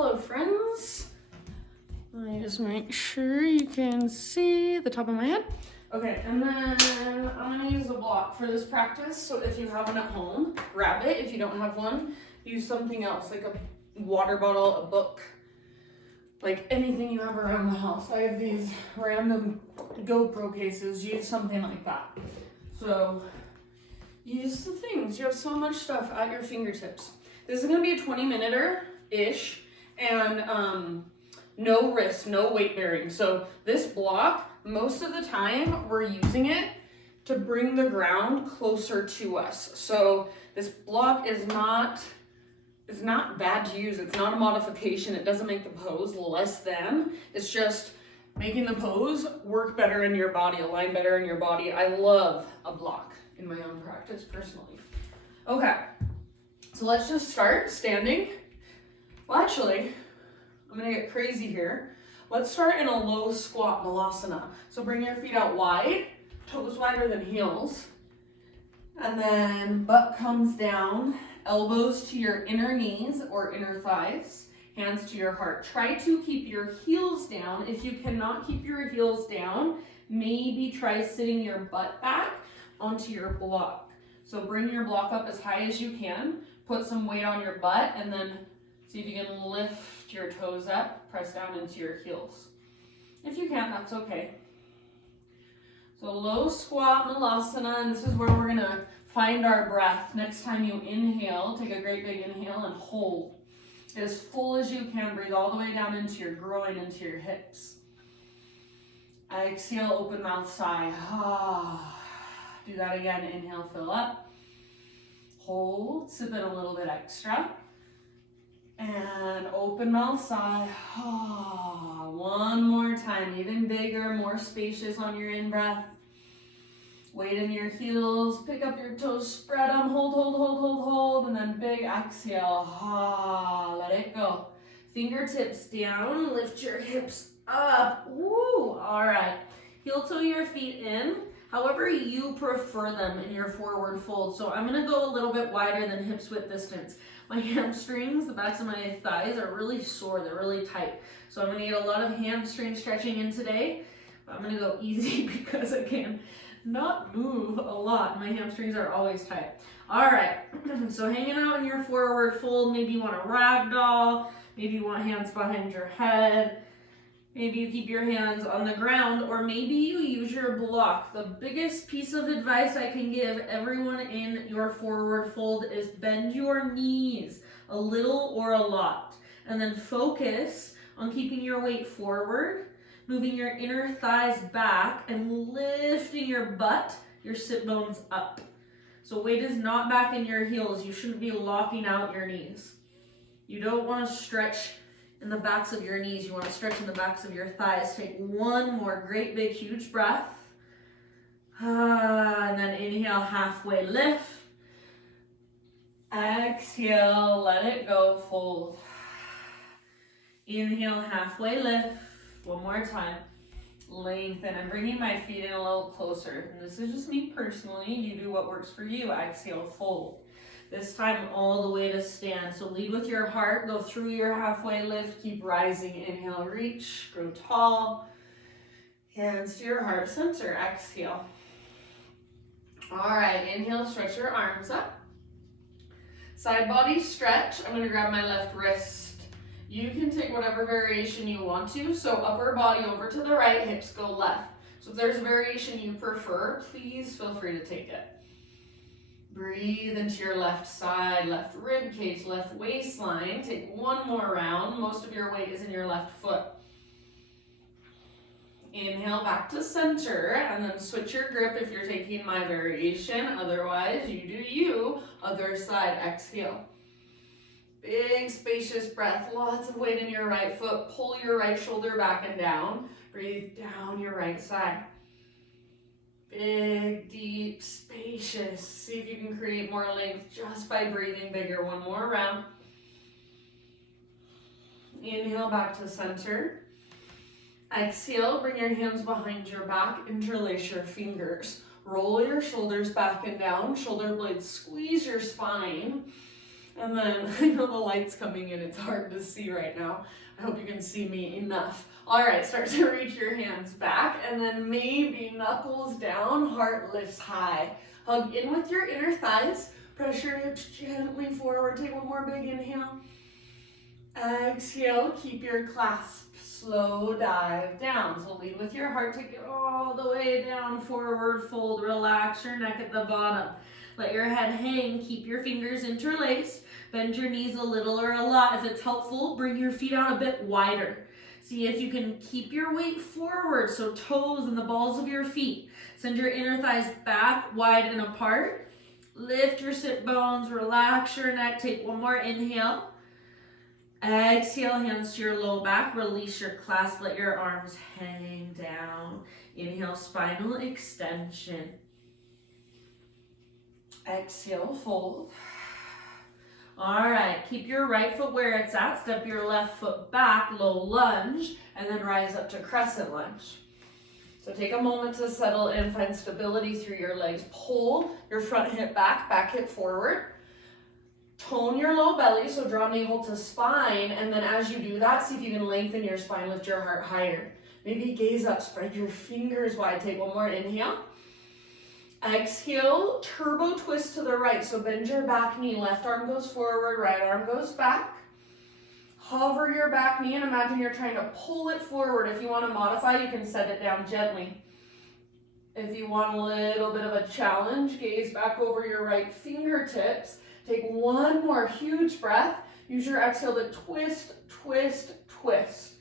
Hello friends. Let me just make sure you can see the top of my head. Okay, and then I'm gonna use a block for this practice. So if you have one at home, grab it. If you don't have one, use something else, like a water bottle, a book, like anything you have around the house. I have these random GoPro cases. Use something like that. So use the things. You have so much stuff at your fingertips. This is gonna be a 20-minute-ish, and no wrist, no weight bearing. So this block, most of the time, we're using it to bring the ground closer to us. So this block is not bad to use. It's not a modification. It doesn't make the pose less than. It's just making the pose work better in your body, align better in your body. I love a block in my own practice personally. Okay, so let's just start standing. Well, actually, I'm gonna get crazy here. Let's start in a low squat malasana. So bring your feet out wide, toes wider than heels. And then butt comes down, elbows to your inner knees or inner thighs, hands to your heart. Try to keep your heels down. If you cannot keep your heels down, maybe try sitting your butt back onto your block. So bring your block up as high as you can, put some weight on your butt, and then see if you can lift your toes up, press down into your heels. If you can't, that's okay. So low squat malasana, and this is where we're gonna find our breath. Next time you inhale, take a great big inhale and hold. As full as you can, breathe all the way down into your groin, into your hips. Exhale, open mouth, sigh. Do that again, inhale, fill up. Hold, sip in a little bit extra. And open mouth, sigh. One more time, even bigger, more spacious on your in-breath. Weight in your heels, pick up your toes, spread them, hold, and then big exhale. Let it go. Fingertips down, lift your hips up. Woo! All right, heel toe your feet in, however you prefer them in your forward fold. So I'm gonna go a little bit wider than hips width distance. My hamstrings, the backs of my thighs are really sore, they're really tight. So I'm gonna get a lot of hamstring stretching in today. I'm gonna go easy because I can not move a lot. My hamstrings are always tight. All right, so hanging out in your forward fold, maybe you want a ragdoll, maybe you want hands behind your head, maybe you keep your hands on the ground, or maybe you use your block. The biggest piece of advice I can give everyone in your forward fold is bend your knees a little or a lot, and then focus on keeping your weight forward, moving your inner thighs back, and lifting your butt, your sit bones up. So weight is not back in your heels. You shouldn't be locking out your knees. You don't want to stretch in the backs of your knees. You want to stretch in the backs of your thighs. Take one more great big huge breath. And then inhale, halfway lift. Exhale, let it go, fold. Inhale, halfway lift. One more time. Lengthen. I'm bringing my feet in a little closer. And this is just me personally. You do what works for you. Exhale, fold. This time all the way to stand. So lead with your heart. Go through your halfway lift. Keep rising. Inhale, reach. Grow tall. Hands to your heart center. Exhale. All right. Inhale, stretch your arms up. Side body stretch. I'm going to grab my left wrist. You can take whatever variation you want to. So upper body over to the right, hips go left. So if there's a variation you prefer, please feel free to take it. Breathe into your left side, left rib cage, left waistline. Take one more round. Most of your weight is in your left foot. Inhale back to center, and then switch your grip if you're taking my variation. Otherwise, you do you. Other side, exhale. Big spacious breath, lots of weight in your right foot. Pull your right shoulder back and down. Breathe down your right side. Big, deep, spacious. See if you can create more length just by breathing bigger. One more round. Inhale back to center. Exhale, bring your hands behind your back. Interlace your fingers. Roll your shoulders back and down. Shoulder blades squeeze your spine. And And then, I know the light's coming in, it's hard to see right now. I hope you can see me enough. All right, start to reach your hands back, and then maybe knuckles down, heart lifts high. Hug in with your inner thighs, press your hips gently forward. Take one more big inhale. Exhale, keep your clasp, slow dive down. So lead with your heart, take it all the way down, forward fold, relax your neck at the bottom. Let your head hang, keep your fingers interlaced, bend your knees a little or a lot. If it's helpful, bring your feet out a bit wider. See if you can keep your weight forward, so toes and the balls of your feet. Send your inner thighs back, wide and apart. Lift your sit bones, relax your neck, take one more inhale. Exhale, hands to your low back, release your clasp, let your arms hang down. Inhale, spinal extension. Exhale, fold. All right, keep your right foot where it's at, step your left foot back, low lunge, and then rise up to crescent lunge. So take a moment to settle in, find stability through your legs. Pull your front hip back, back hip forward. Tone your low belly, so draw navel to spine, and then as you do that, see if you can lengthen your spine, lift your heart higher. Maybe gaze up, spread your fingers wide. Take one more inhale. Exhale, turbo twist to the right, so bend your back knee, left arm goes forward, right arm goes back. Hover your back knee and imagine you're trying to pull it forward. If you want to modify, you can set it down gently. If you want a little bit of a challenge, gaze back over your right fingertips. Take one more huge breath. Use your exhale to twist, twist, twist.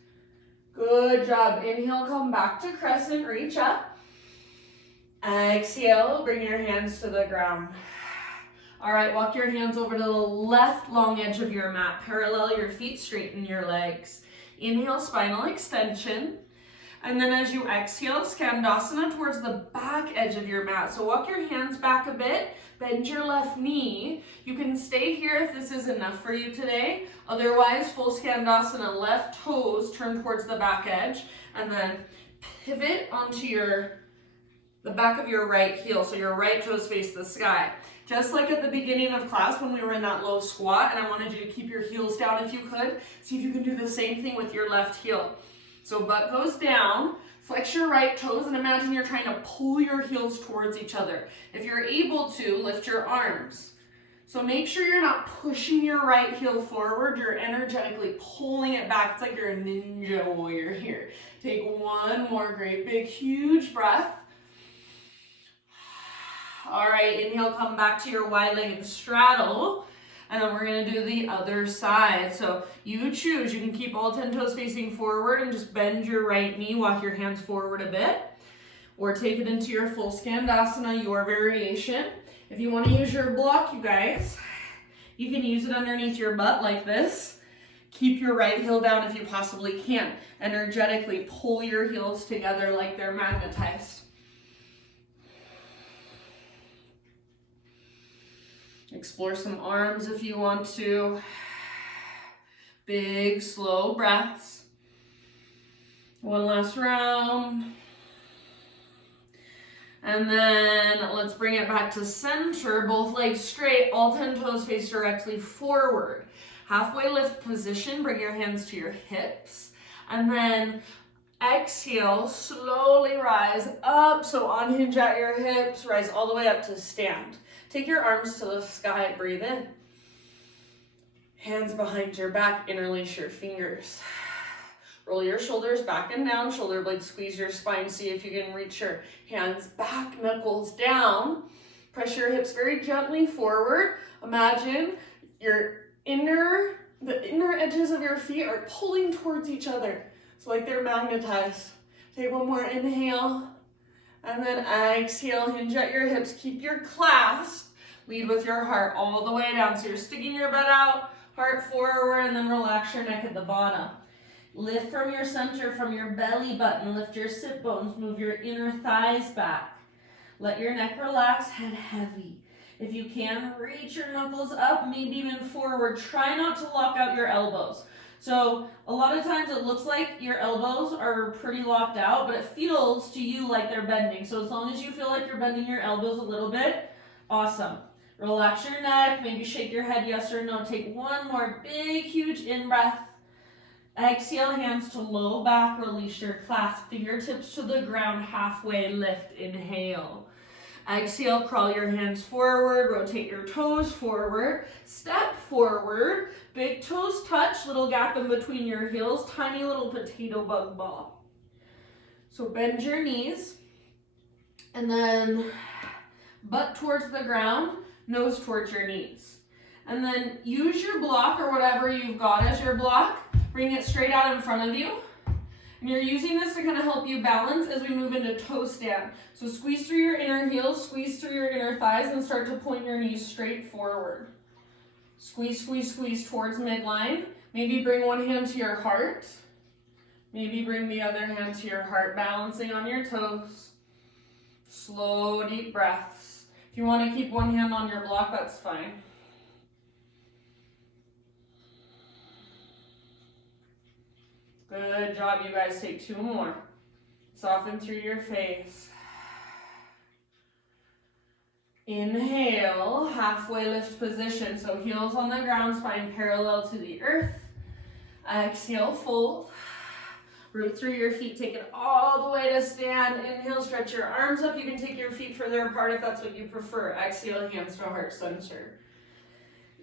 Good job. Inhale, come back to crescent, reach up. Exhale, bring your hands to the ground. All right, walk your hands over to the left long edge of your mat. Parallel your feet, straighten your legs. Inhale, spinal extension. And then as you exhale, Skandasana towards the back edge of your mat. So walk your hands back a bit, bend your left knee. You can stay here if this is enough for you today. Otherwise, full Skandasana, left toes turn towards the back edge, and then pivot onto the back of your right heel, so your right toes face the sky. Just like at the beginning of class when we were in that low squat, and I wanted you to keep your heels down if you could. See if you can do the same thing with your left heel. So butt goes down, flex your right toes, and imagine you're trying to pull your heels towards each other. If you're able to, lift your arms. So make sure you're not pushing your right heel forward, you're energetically pulling it back. It's like you're a ninja warrior here. Take one more great big huge breath. All right, inhale, come back to your wide-legged straddle, and then we're gonna do the other side. So you choose, you can keep all 10 toes facing forward and just bend your right knee, walk your hands forward a bit, or take it into your full Skandasana, your variation. If you wanna use your block, you guys, you can use it underneath your butt like this. Keep your right heel down if you possibly can. Energetically pull your heels together like they're magnetized. Explore some arms if you want to. Big, slow breaths. One last round. And then let's bring it back to center. Both legs straight, all 10 toes face directly forward. Halfway lift position, bring your hands to your hips. And then exhale, slowly rise up. So unhinge at your hips, rise all the way up to stand. Take your arms to the sky, breathe in. Hands behind your back, interlace your fingers. Roll your shoulders back and down, shoulder blades squeeze your spine. See if you can reach your hands back, knuckles down. Press your hips very gently forward. Imagine the inner edges of your feet are pulling towards each other. So like they're magnetized. Take one more inhale. And then exhale, hinge at your hips, keep your clasp, lead with your heart all the way down. So you're sticking your butt out, heart forward, and then relax your neck at the bottom. Lift from your center, from your belly button, lift your sit bones, move your inner thighs back. Let your neck relax, head heavy. If you can, reach your knuckles up, maybe even forward. Try not to lock out your elbows. So a lot of times it looks like your elbows are pretty locked out, but it feels to you like they're bending. So as long as you feel like you're bending your elbows a little bit, awesome. Relax your neck, maybe shake your head yes or no. Take one more big, huge in-breath. Exhale, hands to low back, release your clasp, fingertips to the ground, halfway lift, inhale. Exhale, crawl your hands forward, rotate your toes forward, step forward, big toes touch, little gap in between your heels, tiny little potato bug ball. So bend your knees, and then butt towards the ground, nose towards your knees. And then use your block or whatever you've got as your block. Bring it straight out in front of you. And you're using this to kind of help you balance as we move into toe stand. So squeeze through your inner heels, squeeze through your inner thighs, and start to point your knees straight forward. Squeeze, squeeze, squeeze towards midline. Maybe bring one hand to your heart. Maybe bring the other hand to your heart, balancing on your toes. Slow, deep breaths. If you want to keep one hand on your block, that's fine. Good job, you guys. Take two more. Soften through your face. Inhale, halfway lift position. So heels on the ground, spine parallel to the earth. Exhale, fold. Root through your feet, take it all the way to stand. Inhale, stretch your arms up. You can take your feet further apart if that's what you prefer. Exhale, hands to heart center.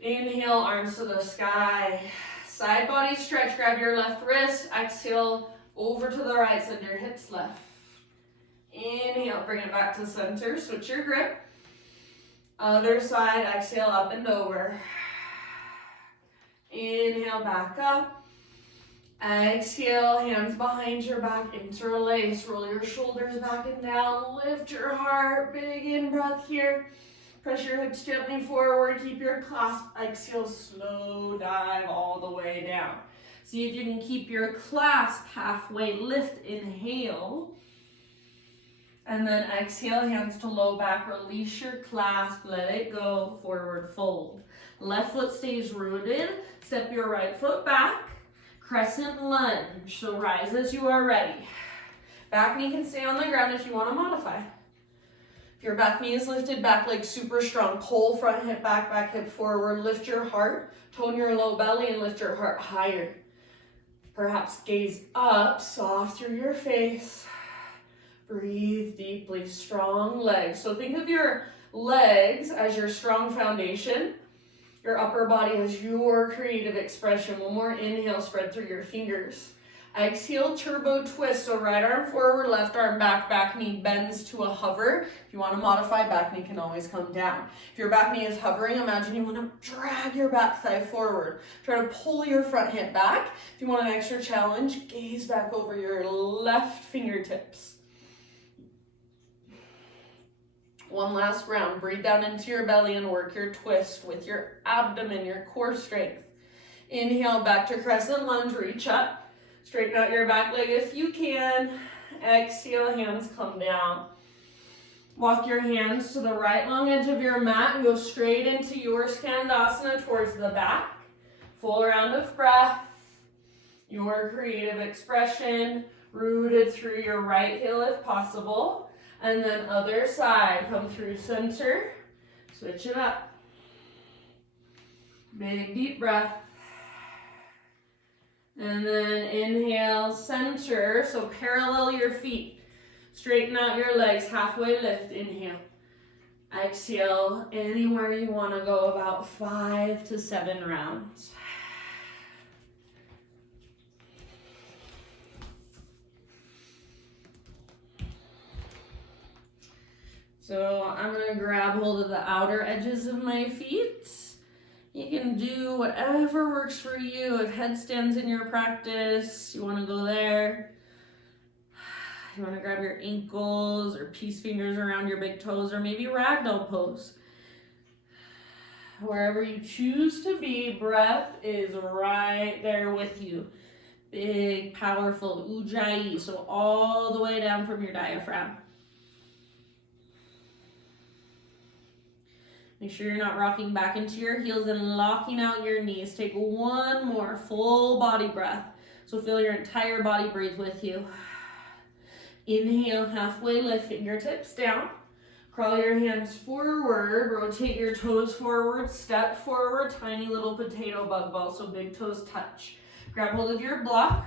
Inhale, arms to the sky. Side body stretch, grab your left wrist. Exhale, over to the right, send your hips left. Inhale, bring it back to center. Switch your grip. Other side, exhale, up and over. Inhale, back up. Exhale, hands behind your back, interlace. Roll your shoulders back and down. Lift your heart. Big in-breath here. Press your hips gently forward. Keep your clasp. Exhale, slow dive all the way down. See if you can keep your clasp halfway lift. Inhale. And then exhale, hands to low back. Release your clasp. Let it go. Forward fold. Left foot stays rooted. Step your right foot back. Crescent lunge. So rise as you are ready. Back knee can stay on the ground if you want to modify. If your back knee is lifted, back leg super strong. Pull front hip back, back hip forward. Lift your heart. Tone your low belly and lift your heart higher. Perhaps gaze up, soft through your face. Breathe deeply, strong legs. So think of your legs as your strong foundation. Your upper body as your creative expression. One more inhale, spread through your fingers. Exhale, turbo twist. So right arm forward, left arm back, back knee bends to a hover. If you want to modify, back knee can always come down. If your back knee is hovering, imagine you want to drag your back thigh forward. Try to pull your front hip back. If you want an extra challenge, gaze back over your left fingertips. One last round. Breathe down into your belly and work your twist with your abdomen, your core strength. Inhale, back to crescent lunge. Reach up. Straighten out your back leg if you can. Exhale, hands come down. Walk your hands to the right long edge of your mat and go straight into your Skandasana towards the back. Full round of breath. Your creative expression rooted through your right heel if possible. And then other side, come through center, switch it up. Big deep breath. And then inhale, center, so parallel your feet. Straighten out your legs, halfway lift, inhale. Exhale, anywhere you want to go, about 5 to 7 rounds. So I'm going to grab hold of the outer edges of my feet. You can do whatever works for you. If headstands in your practice, you want to go there. You want to grab your ankles or peace fingers around your big toes, or maybe ragdoll pose. Wherever you choose to be, breath is right there with you. Big, powerful ujjayi, so all the way down from your diaphragm. Make sure you're not rocking back into your heels and locking out your knees. Take one more full body breath. So feel your entire body breathe with you. Inhale, halfway lift, fingertips down. Crawl your hands forward, rotate your toes forward, step forward, tiny little potato bug ball, so big toes touch. Grab hold of your block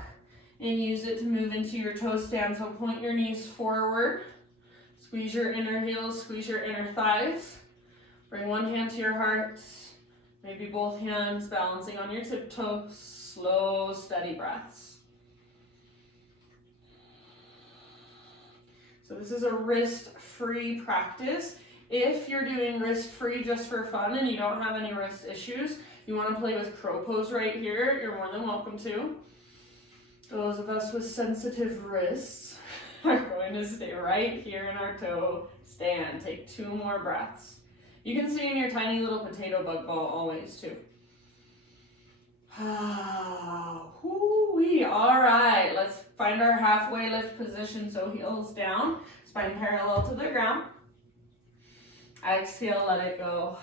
and use it to move into your toe stand. So point your knees forward, squeeze your inner heels, squeeze your inner thighs. Bring one hand to your heart, maybe both hands balancing on your tiptoes, slow, steady breaths. So this is a wrist-free practice. If you're doing wrist-free just for fun and you don't have any wrist issues, you want to play with crow pose right here, you're more than welcome to. Those of us with sensitive wrists are going to stay right here in our toe stand. Take 2 more breaths. You can stay in your tiny little potato bug ball always too. Whoo-wee. All right, let's find our halfway lift position. So heels down, spine parallel to the ground. Exhale, let it go.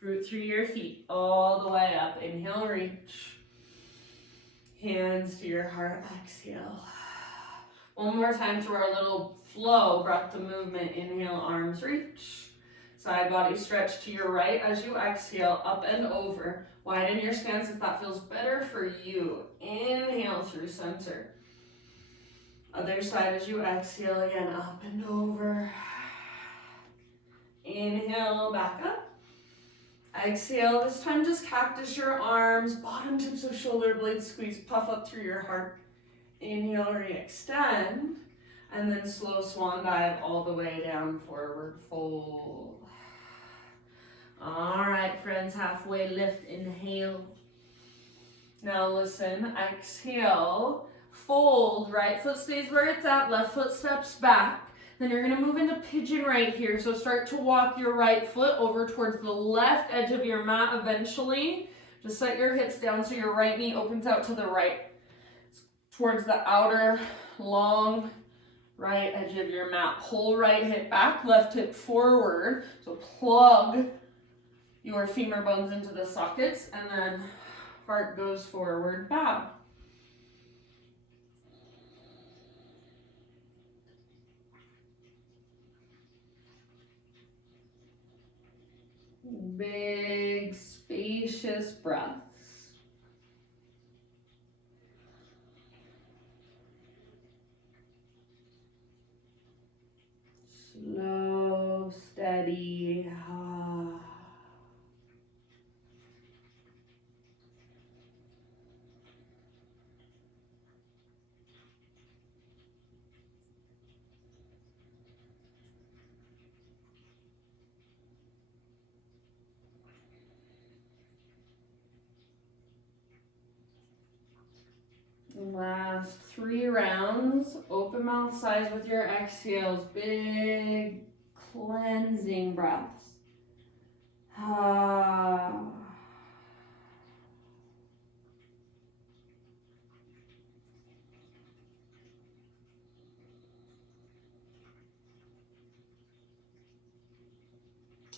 Root through your feet all the way up. Inhale, reach. Hands to your heart, exhale. One more time through our little flow, breath to movement. Inhale, arms reach. Side body stretch to your right as you exhale, up and over. Widen your stance if that feels better for you. Inhale through center. Other side as you exhale again, up and over. Inhale, back up. Exhale, this time just cactus your arms, bottom tips of shoulder blades squeeze, puff up through your heart. Inhale, re-extend, and then slow swan dive all the way down, forward fold. All right, friends, halfway lift, inhale. Now listen, exhale, fold, right foot stays where it's at, left foot steps back. Then you're gonna move into pigeon right here. So start to walk your right foot over towards the left edge of your mat eventually. Just set your hips down so your right knee opens out to the right. Towards the outer, long, right edge of your mat. Pull right hip back, left hip forward. So plug your femur bones into the sockets, and then heart goes forward, bow. Big, spacious breaths. Slow, steady. Last 3 rounds. Open mouth sighs with your exhales. Big cleansing breaths.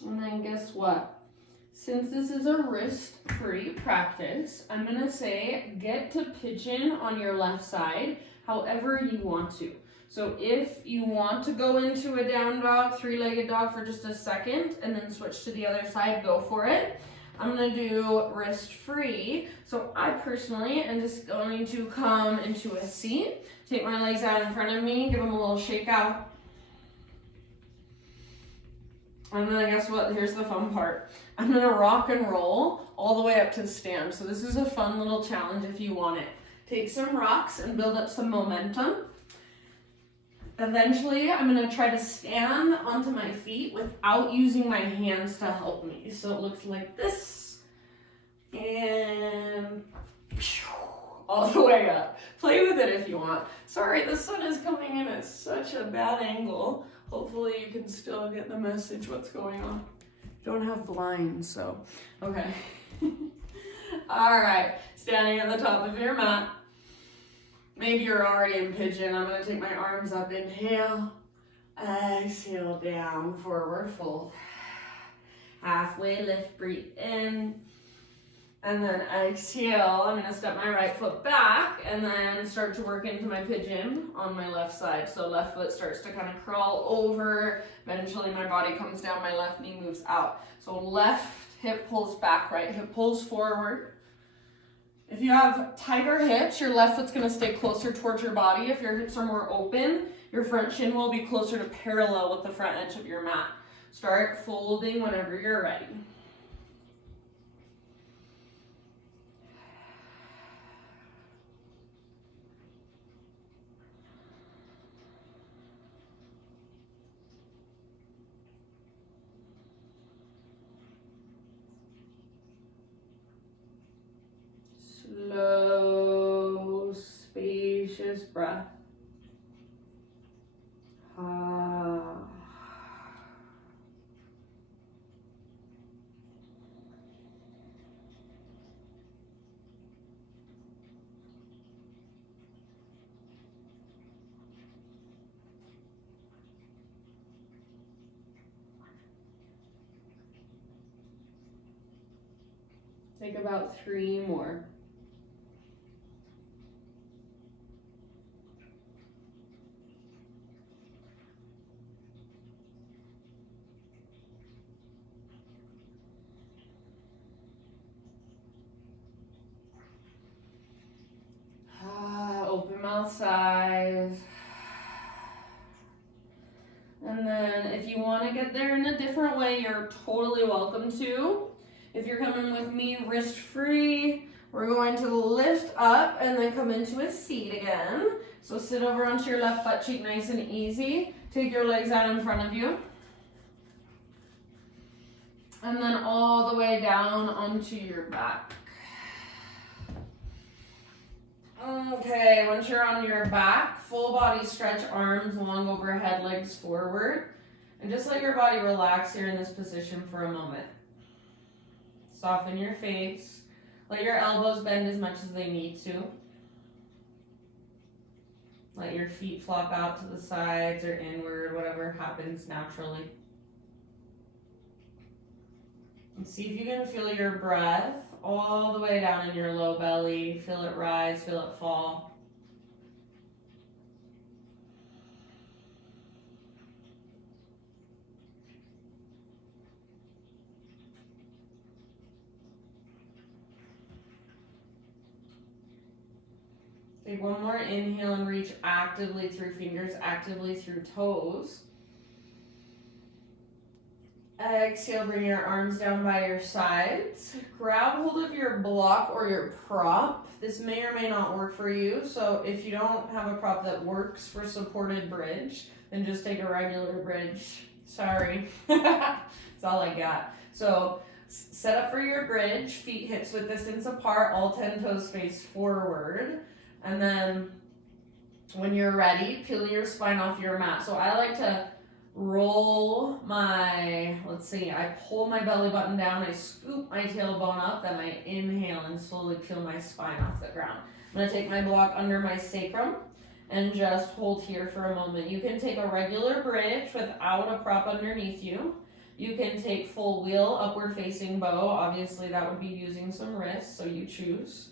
And then guess what? Since this is a wrist-free practice, I'm gonna say get to pigeon on your left side however you want to. So if you want to go into a down dog, 3-legged dog for just a second and then switch to the other side, go for it. I'm gonna do wrist-free. So I personally am just going to come into a seat, take my legs out in front of me, give them a little shake out. And then guess what? Here's the fun part. I'm gonna rock and roll all the way up to the stand. So this is a fun little challenge if you want it. Take some rocks and build up some momentum. Eventually, I'm gonna try to stand onto my feet without using my hands to help me. So it looks like this. And all the way up. Play with it if you want. Sorry, the sun is coming in at such a bad angle. Hopefully you can still get the message what's going on. Don't have blinds, so, okay. All right, standing at the top of your mat. Maybe you're already in pigeon. I'm gonna take my arms up, inhale, exhale, down, forward fold. Halfway lift, breathe in, And then exhale, I'm gonna step my right foot back and then start to work into my pigeon on my left side. So left foot starts to kind of crawl over. Eventually my body comes down, my left knee moves out. So left hip pulls back, right hip pulls forward. If you have tighter hips, your left foot's gonna stay closer towards your body. If your hips are more open, your front shin will be closer to parallel with the front edge of your mat. Start folding whenever you're ready. Slow, spacious breath. Take about 3 more. Open mouth size. And then if you want to get there in a different way, you're totally welcome to. If you're coming with me wrist free, we're going to lift up and then come into a seat again. So sit over onto your left butt cheek nice and easy. Take your legs out in front of you. And then all the way down onto your back. Okay, once you're on your back, full body stretch, arms long overhead, legs forward. And just let your body relax here in this position for a moment. Soften your face. Let your elbows bend as much as they need to. Let your feet flop out to the sides or inward, whatever happens naturally. And see if you can feel your breath all the way down in your low belly. Feel it rise, feel it fall. Take one more inhale and reach actively through fingers, actively through toes. Exhale, bring your arms down by your sides. Grab hold of your block or your prop. This may or may not work for you, so if you don't have a prop that works for supported bridge, then just take a regular bridge. Sorry. That's all I got. So set up for your bridge, feet hips width distance apart, all 10 toes face forward. And then when you're ready, peel your spine off your mat. So I like to roll my, I pull my belly button down, I scoop my tailbone up, then I inhale and slowly peel my spine off the ground. I'm going to take my block under my sacrum and just hold here for a moment. You can take a regular bridge without a prop underneath you. You can take full wheel, upward facing bow. Obviously that would be using some wrists, so you choose.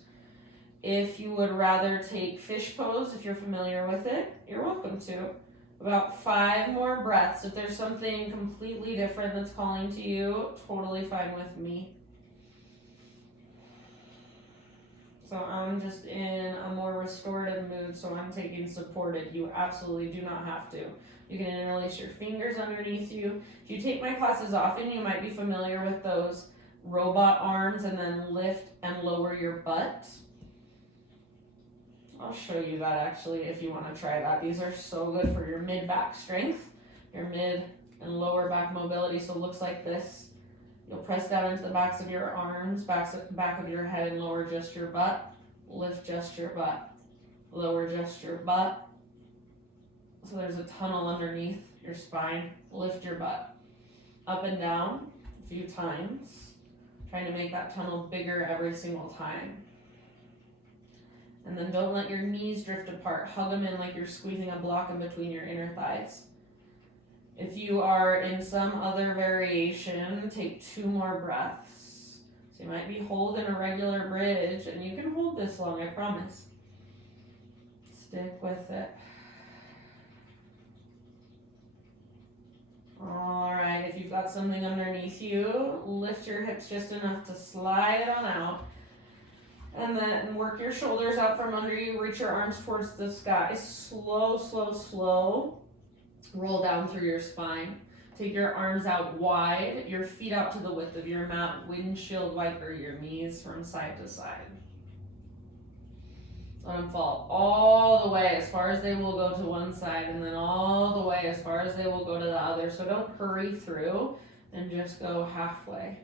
If you would rather take fish pose, if you're familiar with it, you're welcome to. About 5 more breaths. If there's something completely different that's calling to you, totally fine with me. So I'm just in a more restorative mood, so I'm taking supported. You absolutely do not have to. You can interlace your fingers underneath you. If you take my classes often, you might be familiar with those robot arms and then lift and lower your butt. I'll show you that actually if you want to try that. These are so good for your mid-back strength, your mid and lower back mobility. So it looks like this. You'll press down into the backs of your arms, back of your head, and lower just your butt. Lift just your butt. Lower just your butt. So there's a tunnel underneath your spine. Lift your butt. Up and down a few times. Trying to make that tunnel bigger every single time. And then don't let your knees drift apart. Hug them in like you're squeezing a block in between your inner thighs. If you are in some other variation, take 2 more breaths. So you might be holding a regular bridge, and you can hold this long, I promise. Stick with it. All right, if you've got something underneath you, lift your hips just enough to slide it on out. And then work your shoulders out from under you, reach your arms towards the sky. Slow, slow, slow. Roll down through your spine. Take your arms out wide, your feet out to the width of your mat, windshield wiper your knees from side to side. Let them fall all the way as far as they will go to one side, and then all the way as far as they will go to the other. So don't hurry through, and just go halfway.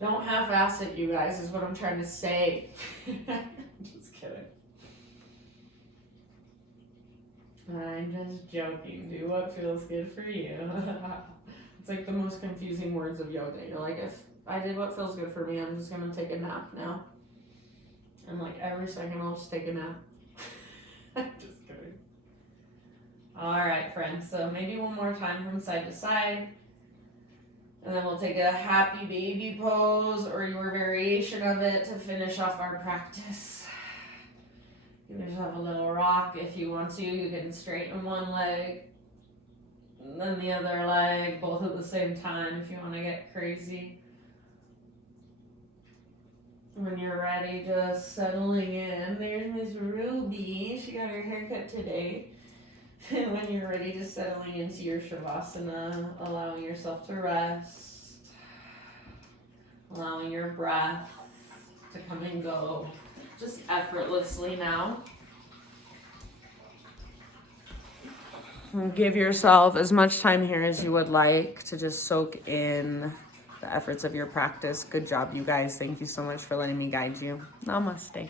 Don't half-ass it, you guys, is what I'm trying to say. Just kidding. I'm just joking. Do what feels good for you. It's like the most confusing words of yoga. You're like, if I did what feels good for me, I'm just going to take a nap now. And like every second I'll just take a nap. Just kidding. All right, friends. So maybe one more time from side to side. And then we'll take a happy baby pose or your variation of it to finish off our practice. Give yourself a little rock if you want to. You can straighten one leg and then the other leg, both at the same time if you want to get crazy. When you're ready, just settling in. There's Miss Ruby. She got her haircut today. And when you're ready, just settling into your Shavasana, allowing yourself to rest, allowing your breath to come and go, just effortlessly now. And give yourself as much time here as you would like to just soak in the efforts of your practice. Good job, you guys. Thank you so much for letting me guide you. Namaste.